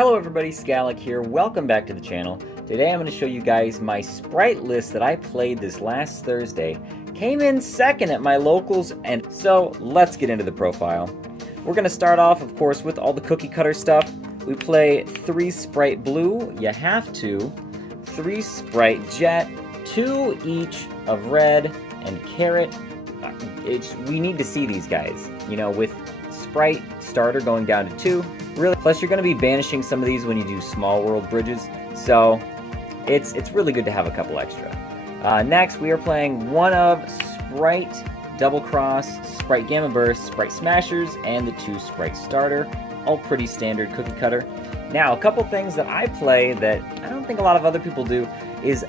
Hello everybody, Scalec here. Welcome back to the channel. Today I'm going to show you guys my Spright list that I played this last Thursday. Came in second at my locals, and so let's get into the profile. We're going to start off, of course, with all the cookie cutter stuff. We play 3 Spright Blue, you have to, 3 Spright Jet, 2 each of Red and Carrot. We need to see these guys, you know, with Spright Starter going down to 2. Really, plus you're going to be banishing some of these when you do small world bridges, so it's really good to have a couple extra. Next, we are playing 1 of Spright Double Cross, Spright Gamma Burst, Spright Smashers, and the 2 Spright Starter. All pretty standard cookie cutter. Now, a couple things that I play that I don't think a lot of other people do is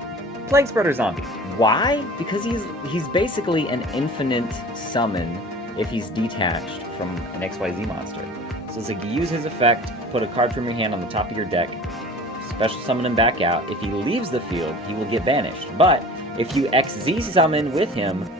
Plague Spreader Zombie. Why? Because he's basically an infinite summon if he's detached from an XYZ monster. So it's like you use his effect, put a card from your hand on the top of your deck, special summon him back out. If he leaves the field, he will get banished. But if you XZ summon with him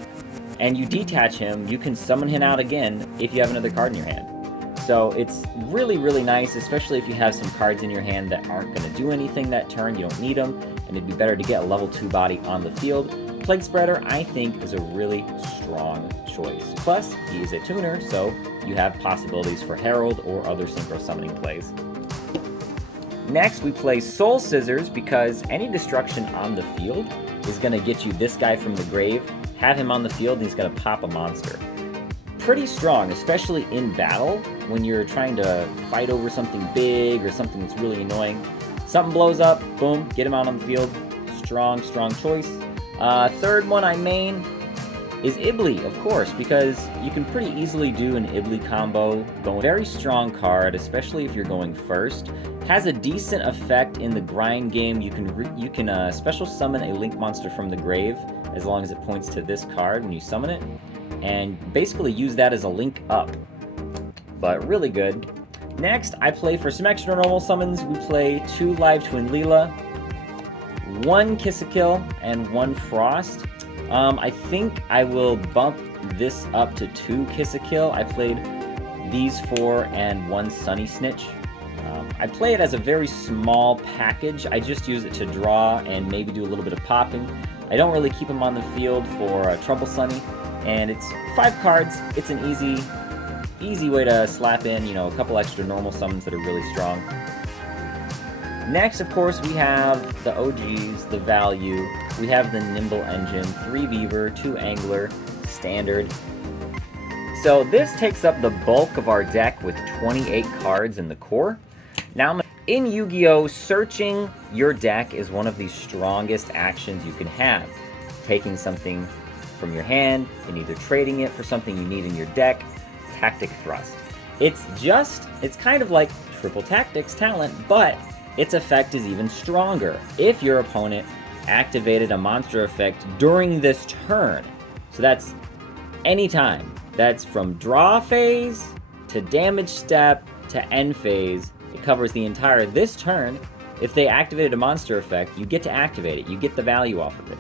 and you detach him, you can summon him out again if you have another card in your hand. So it's really, really nice, especially if you have some cards in your hand that aren't going to do anything that turn. You don't need them, and it'd be better to get a level 2 body on the field. Plague Spreader, I think, is a really strong choice. Plus, he is a tuner, so you have possibilities for Herald or other synchro summoning plays. Next, we play Soul Scissors because any destruction on the field is going to get you this guy from the grave, have him on the field, and he's going to pop a monster. Pretty strong, especially in battle, when you're trying to fight over something big or something that's really annoying. Something blows up, boom, get him out on the field. Strong, strong choice. Third one I main is Ibly, of course, because you can pretty easily do an Ibly combo. Going very strong card, especially if you're going first. Has a decent effect in the grind game. You can special summon a link monster from the grave as long as it points to this card when you summon it, and basically use that as a link up. But really good. Next, I play for some extra normal summons. We play 2 Live Twin Leela, 1 Kiss-a-Kill, and 1 Frost. I think I will bump this up to 2 Kiss-a-Kill. I played these 4 and 1 Sunny Snitch. I play it as a very small package. I just use it to draw and maybe do a little bit of popping. I don't really keep them on the field for Trouble Sunny, and it's 5 cards. It's an easy way to slap in, you know, a couple extra normal summons that are really strong. Next, of course, we have the OGs, the value. We have the Nimble Engine, 3 Beaver, 2 Angler, Standard. So this takes up the bulk of our deck with 28 cards in the core. Now, in Yu-Gi-Oh!, searching your deck is one of the strongest actions you can have. Taking something from your hand and either trading it for something you need in your deck. Tactic Thrust. It's kind of like Triple Tactics talent, but its effect is even stronger if your opponent activated a monster effect during this turn. So that's any time. That's from draw phase to damage step to end phase. It covers the entire this turn. If they activated a monster effect, you get to activate it. You get the value off of it.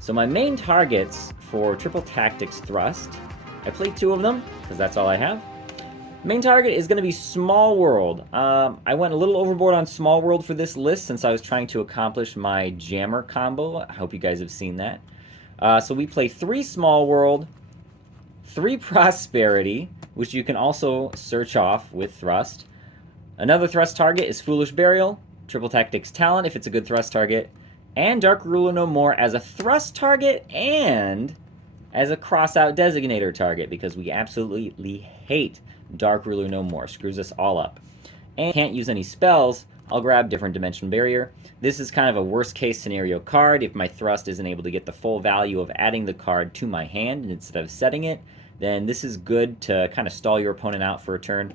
So my main targets for Triple Tactics Thrust, I played 2 of them because that's all I have. Main target is going to be Small World. I went a little overboard on Small World for this list since I was trying to accomplish my Jammer combo. I hope you guys have seen that. So we play 3 Small World, 3 Prosperity, which you can also search off with Thrust. Another Thrust target is Foolish Burial, Triple Tactics Talent if it's a good Thrust target, and Dark Ruler No More as a Thrust target and as a Cross-Out Designator target, because we absolutely hate Dark Ruler No More. Screws us all up. And can't use any spells, I'll grab Different Dimension Barrier. This is kind of a worst case scenario card. If my Thrust isn't able to get the full value of adding the card to my hand instead of setting it, then this is good to kind of stall your opponent out for a turn.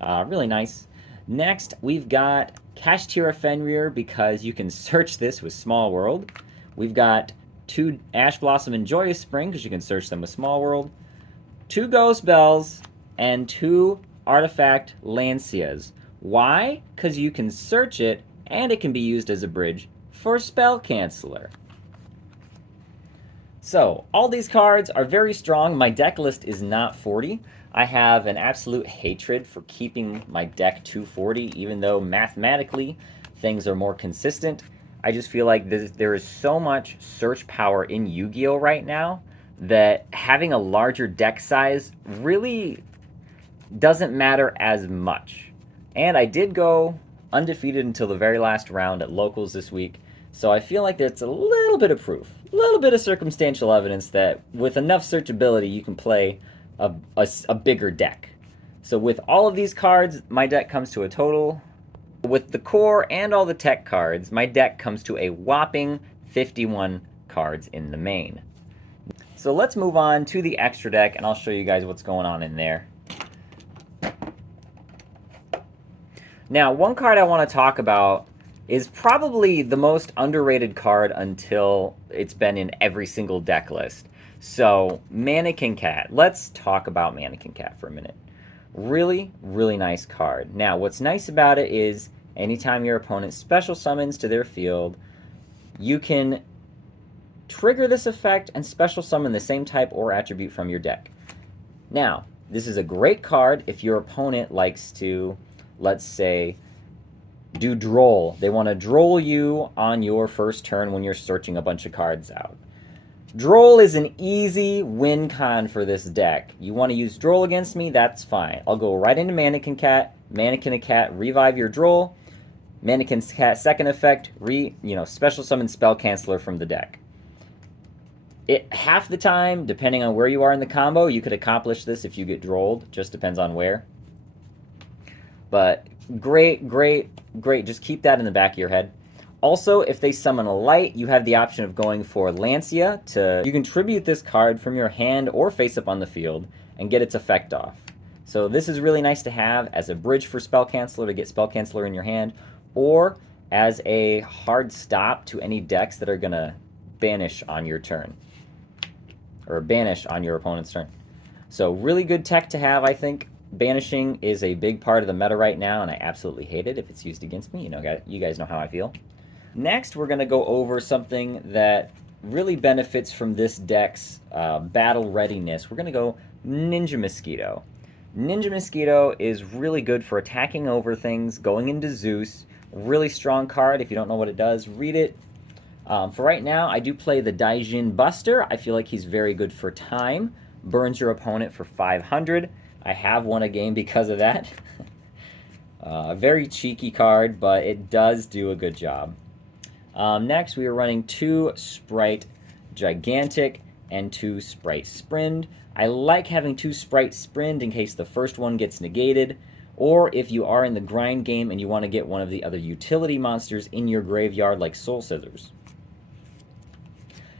Really nice. Next, we've got Kashtira Fenrir because you can search this with Small World. We've got 2 Ash Blossom and Joyous Spring because you can search them with Small World. 2 Ghost Bells and 2 Artifact Lancias. Why? Because you can search it and it can be used as a bridge for Spell Canceller. So, all these cards are very strong. My deck list is not 40. I have an absolute hatred for keeping my deck to 40, even though mathematically things are more consistent. I just feel like there is so much search power in Yu-Gi-Oh! Right now that having a larger deck size really doesn't matter as much. And I did go undefeated until the very last round at locals this week, so I feel like that's a little bit of proof, a little bit of circumstantial evidence that with enough searchability you can play a bigger deck. So with all of these cards, my deck comes to a total, with the core and all the tech cards, my deck comes to a whopping 51 cards in the main. So let's move on to the extra deck and I'll show you guys what's going on in there. Now, one card I want to talk about is probably the most underrated card until it's been in every single deck list. So, Mannequin Cat. Let's talk about Mannequin Cat for a minute. Really, really nice card. Now, what's nice about it is anytime your opponent special summons to their field, you can trigger this effect and special summon the same type or attribute from your deck. Now, this is a great card if your opponent likes to, let's say, do droll. They want to droll you on your first turn when you're searching a bunch of cards out. Droll is an easy win con for this deck. You want to use droll against me? That's fine. I'll go right into Mannequin Cat. Mannequin Cat, revive your droll. Mannequin Cat, second effect, special summon Spell Canceller from the deck. Half the time, depending on where you are in the combo, you could accomplish this if you get drolled. Just depends on where. But great, great, great. Just keep that in the back of your head. Also, if they summon a light, you have the option of going for Lancia. You can tribute this card from your hand or face up on the field and get its effect off. So this is really nice to have as a bridge for Spell Canceller to get Spell Canceller in your hand, or as a hard stop to any decks that are going to banish on your turn, or banish on your opponent's turn. So really good tech to have, I think. Banishing is a big part of the meta right now, and I absolutely hate it if it's used against me. You guys know how I feel. Next, we're going to go over something that really benefits from this deck's battle readiness. We're going to go Ninja Mosquito. Ninja Mosquito is really good for attacking over things, going into Zeus. Really strong card. If you don't know what it does, read it. For right now, I do play the Daijin Buster. I feel like he's very good for time. Burns your opponent for 500. I have won a game because of that. Very cheeky card, but it does do a good job. Next, we are running 2 Spright Gigantic and 2 Spright Sprind. I like having 2 Spright Sprind in case the first one gets negated, or if you are in the grind game and you want to get one of the other utility monsters in your graveyard like Soul Scissors.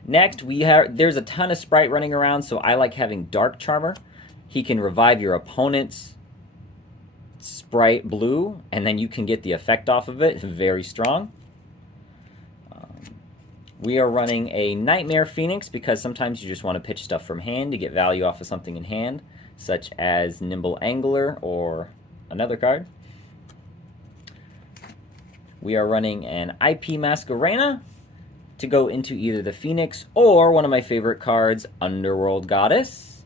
Next, there's a ton of Spright running around, so I like having Dark Charmer. He can revive your opponent's Spright blue, and then you can get the effect off of it. Very strong. We are running a Nightmare Phoenix because sometimes you just want to pitch stuff from hand to get value off of something in hand, such as Nimble Angler or another card. We are running an IP Masquerena to go into either the Phoenix or one of my favorite cards, Underworld Goddess.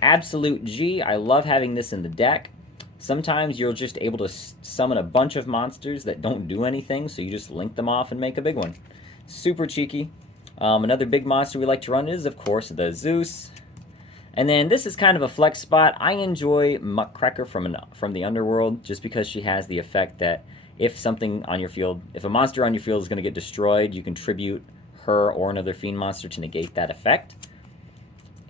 Absolute G, I love having this in the deck. Sometimes you're just able to summon a bunch of monsters that don't do anything, so you just link them off and make a big one. Super cheeky. Another big monster we like to run is, of course, the Zeus. And then this is kind of a flex spot. I enjoy Muckcracker from the Underworld just because she has the effect that if a monster on your field is going to get destroyed, you can tribute her or another fiend monster to negate that effect.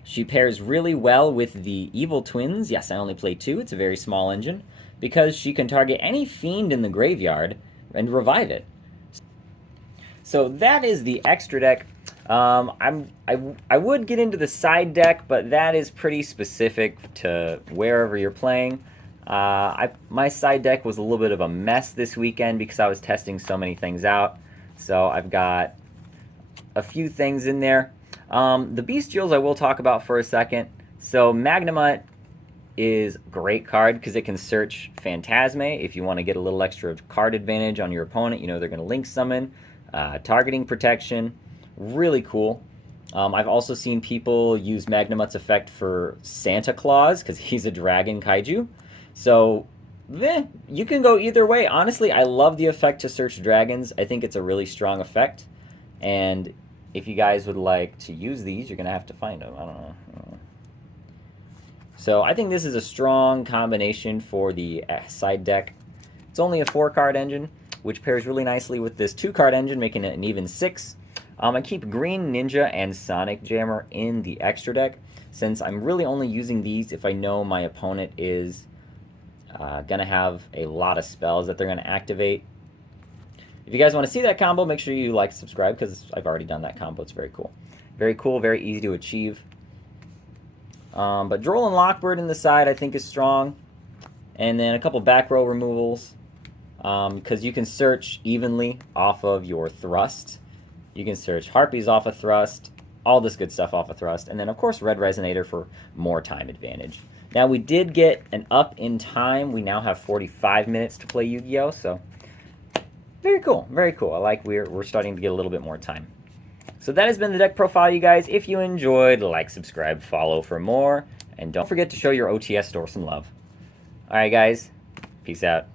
She pairs really well with the Evil Twins. Yes, I only play 2. It's a very small engine because she can target any fiend in the graveyard and revive it. So that is the extra deck. I would get into the side deck, but that is pretty specific to wherever you're playing. My side deck was a little bit of a mess this weekend because I was testing so many things out. So I've got a few things in there. The Bestials I will talk about for a second. So Magnemite is a great card because it can search Phantasme if you want to get a little extra card advantage on your opponent. You know they're going to link summon. Targeting protection, really cool. I've also seen people use Magnemut's effect for Santa Claus because he's a dragon kaiju. So, you can go either way. Honestly, I love the effect to search dragons. I think it's a really strong effect. And if you guys would like to use these, you're going to have to find them. I don't know. So I think this is a strong combination for the side deck. It's only a 4-card engine, which pairs really nicely with this 2-card engine, making it an even 6. I keep Green Ninja and Sonic Jammer in the extra deck, since I'm really only using these if I know my opponent is going to have a lot of spells that they're going to activate. If you guys want to see that combo, make sure you like, subscribe, because I've already done that combo. It's very cool. Very cool, very easy to achieve. But Droll and Lockbird in the side I think is strong. And then a couple back row removals, because you can search evenly off of your thrust. You can search Harpies off of thrust, all this good stuff off of thrust. And then, of course, Red Resonator for more time advantage. Now, we did get an up in time. We now have 45 minutes to play Yu-Gi-Oh! So, very cool, very cool. I like we're starting to get a little bit more time. So that has been the deck profile, you guys. If you enjoyed, like, subscribe, follow for more. And don't forget to show your OTS store some love. All right, guys. Peace out.